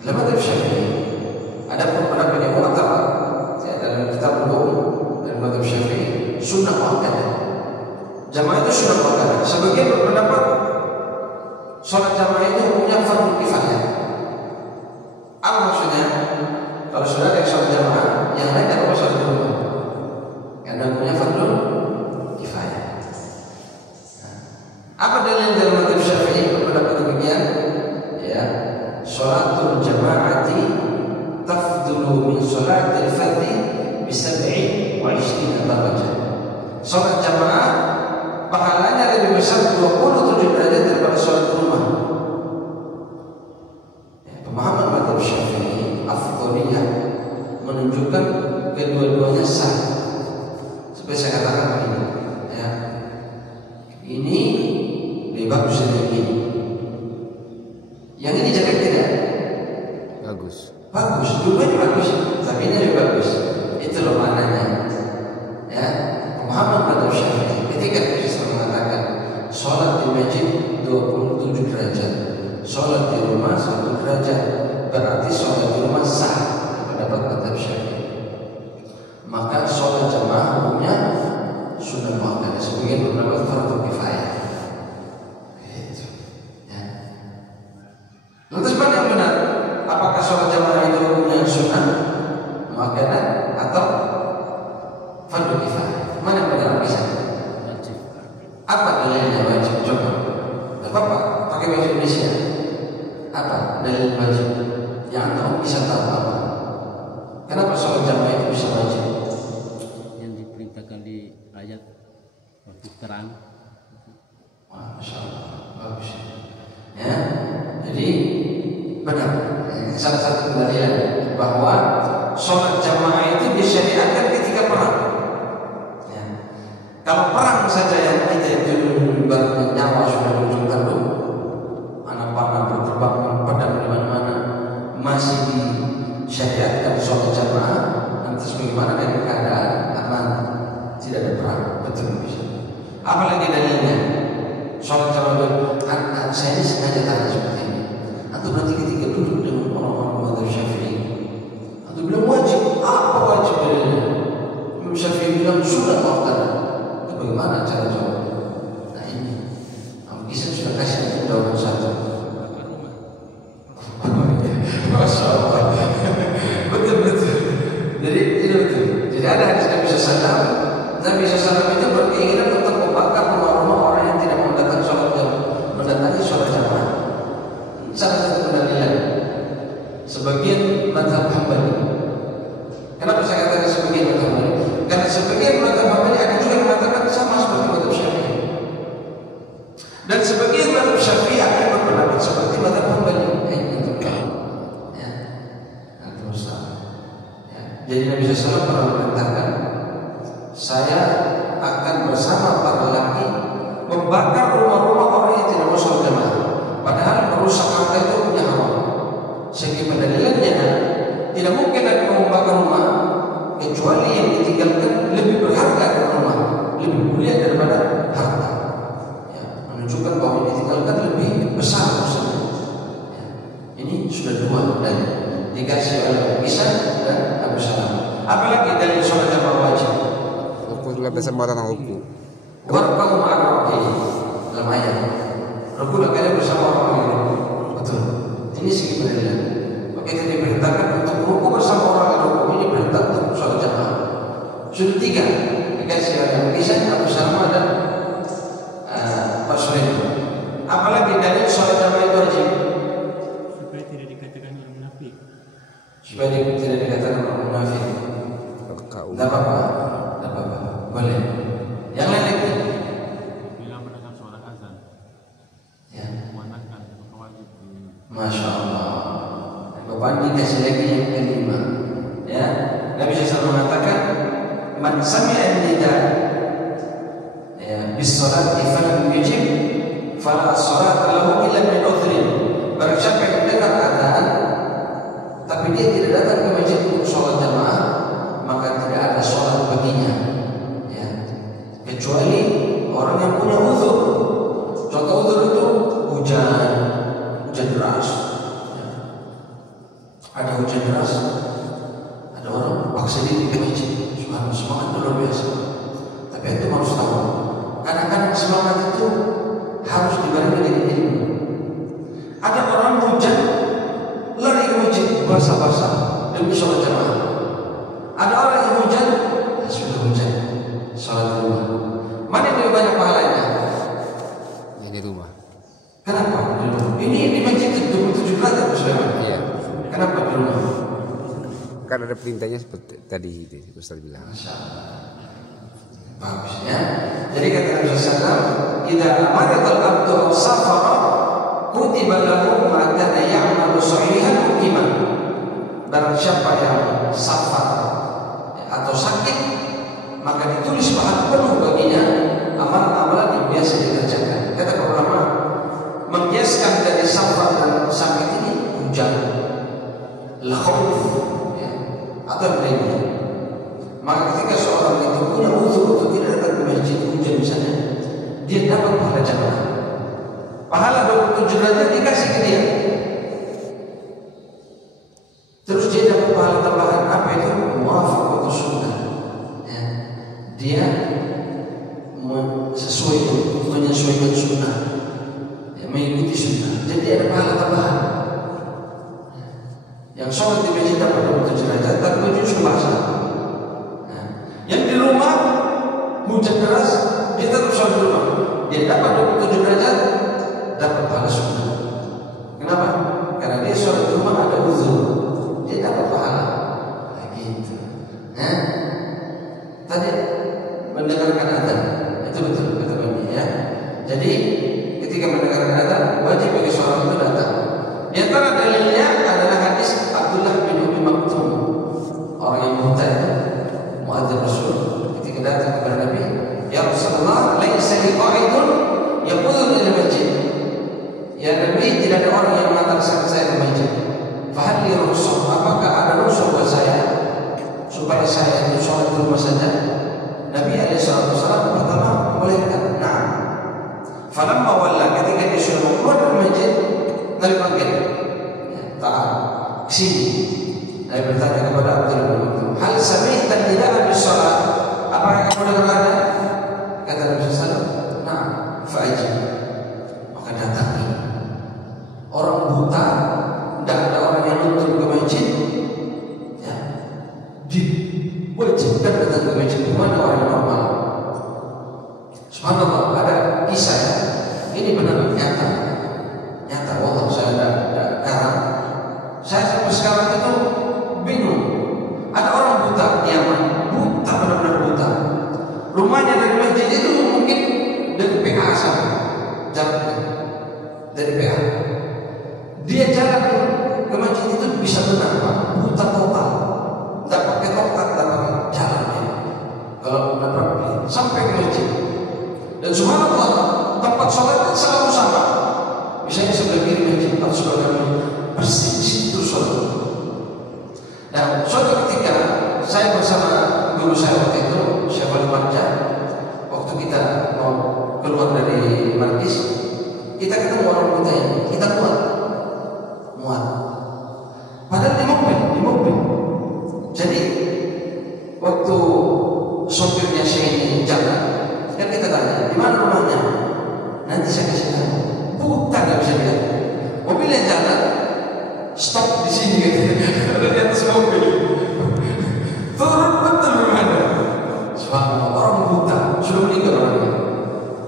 Dalam mazhab Syafi'i ada beberapa yang mengatakan, ya, dalam kitab Al-Umm dari mazhab Syafi'i, sunnah muakkadah. Jamaah itu sunnah muakkadah. Sebagian berpendapat sholat jamaah itu hukumnya fardu kifayah. Apa maksudnya? Kalau sudah ada yang sholat jamaah, yang lain tidak perlu sholat di rumah, karena hukumnya fardu kifayah. Apa dalil dalam mazhab Syafi'i berpendapat demikian? Ya, sholatul jamaati tafdulu min sholatil fardhi bi 27 darajah. Sholat jamaah pahalanya lebih besar 27 derajat daripada sholat rumah. Ya, pemahaman mazhab Syafi'i afdholiyah menunjukkan kedua-duanya sah. Seperti saya katakan begini, ya, ini lebih bagus dari ini. Yang ini jelek tidak? Bagus. Bagus, dua-duanya bagus, tapi ini lebih bagus. Itu loh maknanya. Ya, pemahaman mengatakan di ayat waktu terang. Masya Allah, bagus. Ya, jadi benar. Salah satu pendalilan bahwa sholat jamaah itu disyariatkan ketika perang. Ya. Kalau perang saja yang kita itu nyawa sudah diujungkan tuh, anak panah berterbang pedang di mana-mana, masih disyariatkan sholat jamaah. Lantas bagaimana dengan keadaan aman, tidak ada perang? Betul bisa. Apalagi dalilnya? Sholat jamaah anak saya ini sengaja tanya seperti ini. Atau berarti ketika duduk dengan orang-orang mazhab Syafi'i, atau bilang wajib, apa wajib dalilnya? Imam Syafi'i bilang sudah muakkad. Itu bagaimana cara jawab? Nah ini, kisah sudah kasih jawaban satu. Masya Allah, betul. Jadi itu betul. Jadi ada hadis Nabi SAW. Nabi SAW itu berkeinginan untuk membakar rumah-rumah orang yang tidak mendatangi sholat jamaah. Salah satu pendalilan sebagian mazhab Hambali. Kenapa saya katakan sebagian mazhab Hambali? Karena sebagian mazhab Hambali ada juga yang mengatakan sama seperti mazhab Syafi'i. Dan sebagian mazhab Syafi'i akan berpendapat seperti mazhab Hambali. Jadi Nabi SAW pernah mengatakan, saya akan bersama para lelaki membakar rumah-rumah orang yang tidak mau sholat jamaah. Padahal merusak harta itu punya hawa. Sehingga pendalilannya tidak mungkin ada membakar rumah kecuali yang ditinggalkan lebih berharga dari rumah, lebih mulia daripada harta. Ya, menunjukkan bahwa yang ditinggalkan lebih besar maksudnya. Ya, ini sudah dua dan dikasih oleh Isa dan Abu Salam. Apalagi dari sholat jamaah wajib. Ruku juga bersama orang ruku. Warkau ma'arroki lamanya. Ruku lagi bersama orang yang betul. Ini segi pendalilan. Maka kita diperintahkan untuk ruku bersama orang yang ruku. Ini perintah untuk sholat jamaah. Sudah tiga dikasih oleh Isa, Abu Salam dan Pak Sulaim. Apalagi dari sholat jamaah itu wajib. Supaya tidak dikatakan orang munafik. Supaya tidak dikatakan orang munafik. Tidak apa-apa, boleh. Yang lain lagi? Bila mendengar suara azan, Ya. memandangkan maka wajib. Masya Allah. Bapak dikasih lagi yang kelima. Ya, Nabi SAW mengatakan, man sami'a nida ya bis salati falam yujib fala salata lahu illa min udhrin. Barang siapa yang dengar adzan tapi dia tidak datang ke masjid untuk sholat jamaah, maka tidak ada sholat baginya, ya, kecuali orang yang punya uzur. Contoh uzur itu hujan deras, ya. Ada hujan deras, ada orang paksa diri ke masjid, semangat luar biasa. Tapi itu harus tahu, kadang-kadang semangat itu harus dibarengi dengan ilmu. Ada orang hujan lari ke masjid basah-basah demi sholat jamaah. Ada orang yang hujan, ya sudah hujan, sholat di rumah. Mana yang lebih banyak pahalanya? Yang di rumah. Kenapa di rumah? Ini di masjid 27 derajat Muslim. Iya. Kenapa di rumah? Kan ada perintahnya seperti tadi itu Ustaz bilang. Bagus ya. Jadi kata Nabi SAW, "Idza amaratal abdu aw safara kutiba lahu ma kana ya'malu sahihan muqiman." Barang siapa yang safar atau sakit, maka ditulis pahala penuh baginya amal-amalan yang biasa dikerjakan. Kata ulama, mengkiaskan dari safar dan sakit ini hujan, khauf, ya, atau yang lainnya. Maka ketika seorang itu punya uzur untuk tidak datang ke masjid hujan misalnya, dia dapat pahala jamaah. Pahala 27 derajat dikasih ke dia. Terus dia dapat pahala tambahan. Apa itu? Muwafaqatu sunnah. Ya. Dia menyesuaikan sunnah, ya, mengikuti sunnah. Jadi ada pahala tambahan. Ya. Yang sholat di masjid dapat 27 derajat, tapi baju sudah basah. Yang di rumah hujan deras, dia tetap sholat di rumah. Dia dapat 27 derajat, dapat pahala sunnah. Kenapa? Karena dia sholat di rumah ada uzur, dia dapat pahala. Nah, gitu. Tadi betul kata Nabi ya. Jadi ketika mendengarkan azan wajib bagi seorang itu datang. Di antara dalilnya adalah hadis Abdullah bin Umi Maktum, orang yang buta itu, muadzin Rasul. Ketika datang kepada Nabi, ya Rasulullah, laisa li qa'idun yaqulu ila masjid. Ya Nabi, tidak ada orang yang mengantarkan saya ke masjid. Fahal li rukhsah, apakah ada rukhsah buat saya supaya saya itu sholat di rumah saja? Nabi alaihi wasallam pertama bolehkan. Nah, falamma walla, ketika dia sudah mau keluar dari masjid, Nabi panggil, ta'al, sini. Nabi bertanya kepada Abdullah bin Maktum, hal sami'ta nidaa'a bis-shalah? Apakah kamu dengar azan? Kata Nabi SAW, nah, fa'ajib. Maka datangi. Orang buta, tidak ada orang yang nuntut ke masjid, ya, diwajibkan datang ke masjid. Mana orang yang normal? Subhanallah, ada kisah ya. Ini benar nyata. Nyata, Allah saya tidak karang. Saya sampai sekarang itu bingung. Ada orang buta di Yaman, buta benar-benar buta. Rumahnya dari masjid itu mungkin dari PA sama jaraknya dari PA. Dia jalan ke masjid itu bisa benar Pak, buta total. Tidak pakai tongkat, tidak pakai jalannya. Kalau benar sampai ke masjid. Dan subhanallah tempat sholatnya selalu sama. Misalnya sebelah kiri masjid atau sebelah kanan persis di situ sholat. Nah, suatu ketika saya bersama guru saya waktu itu, Syekh Wali Marja, waktu kita mau keluar dari Markis, kita ketemu orang buta ini, kita muat. Padahal di mobil. Jadi waktu sopirnya Syekh ini jalan, kan kita tanya, di mana rumahnya? Nanti saya kasih tahu. Buta nggak bisa lihat. Mobilnya jalan, stop di sini gitu. Ada di atas mobil. Turun betul rumahnya. Subhanallah, orang buta sudah meninggal orangnya.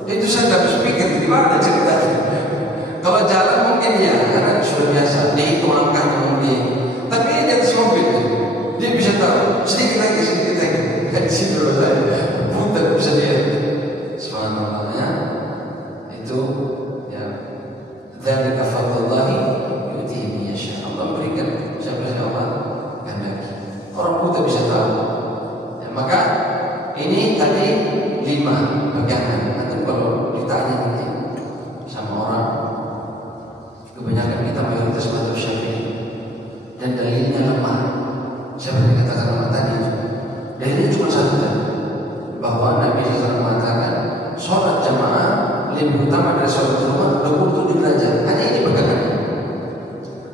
Itu saya nggak bisa pikir di mana ceritanya. Kalau jalan mungkin ya, karena sudah biasa. Dia itu langkahnya mungkin. Tapi di atas mobil, dia bisa tahu sedikit lagi. Di situ saya buta bisa lihat. Subhanallah ya. Itu ya, dzalika fadlullahi yu'tihi man yasha. Allah berikan siapa yang Allah kehendaki. Orang buta bisa tahu. Ya, maka ini tadi 5 pegangan. Nanti kalau ditanya nanti sama orang, kebanyakan kita mayoritas mazhab Syafi'i dan dalilnya lemah. Seperti dikatakan lemah tadi. Dalilnya cuma satu tadi, bahwa Nabi SAW mengatakan sholat jamaah lebih utama dari sholat di rumah 27 derajat. Hanya ini pegangannya.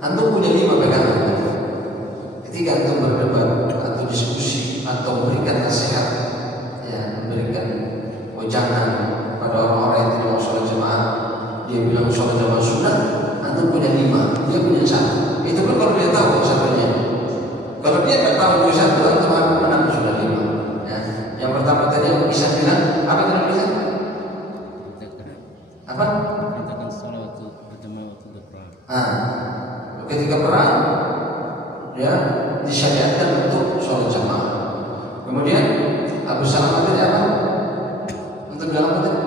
Antum punya 5 pegangan. Ketika antum berdebat atau diskusi atau memberikan nasihat, ya, memberikan wejangan pada orang-orang yang tidak mau sholat jamaah, dia bilang sholat jamaah sunnah, antum punya 5, dia punya 1. Itu pun kalau dia tahu satunya. Kalau dia tidak tahu itu 1, antum menang sudah 5. Ya. Yang pertama tadi yang bisa bilang apa tadi bisa? Apa? Katakan sholat waktu berjamaah waktu berperang. Ketika perang, ya disyariatkan untuk sholat jamaah. Kemudian Abu Salamah tadi apa? Untuk dalam apa tadi?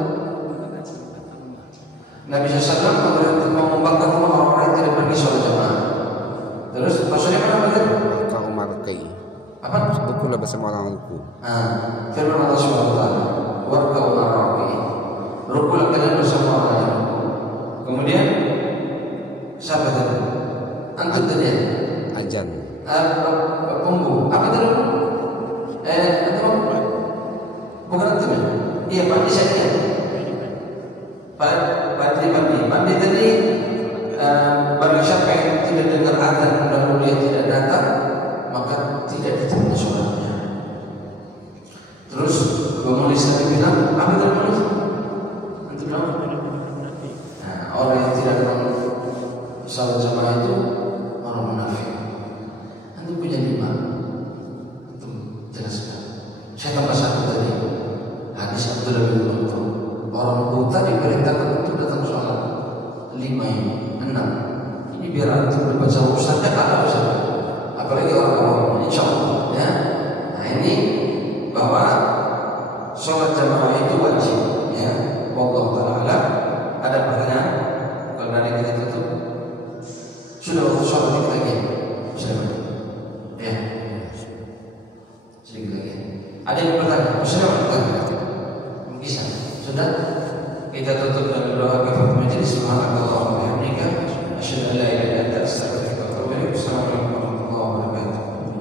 Nabi SAW mau membakar rumah orang-orang yang tidak pergi sholat jamaah. Terus maksudnya apa tadi? Kau markai. Apa? Bukulah bersama orang itu. Firman Allah SWT, warga markai. Rukulah kalian bersama orang yang ruku. Kemudian siapa tadi? Antum tadi ya? Ajan. Punggu. Apa tadi? Antum? Bukan antum ya? Iya, pandi saya. Pandi tadi bagi siapa yang tidak dengar azan lalu dia tidak datang, maka tidak diterima sholatnya. Terus penulis tadi bilang, apa tadi penulis? Antum bilang? Orang yang tidak datang sholat jamaah itu orang munafik. Antum punya 5. Antum jelaskan. Saya tambah 1 tadi. Hadis Abdullah bin Maktum. Orang buta diperintahkan untuk datang sholat. 5 ini, 6. Ini biar antum berbaca ustaznya kalau Ustaz. Apalagi orang awam, insya Allah. Ya. Nah ini bahwa sholat jamaah itu wajib. Ada yang bertanya? Sudah bertanya? Bisa. Sudah? Kita tutup dengan doa kafaratul majelis. Subhanakallahumma wa bihamdika asyhadu an la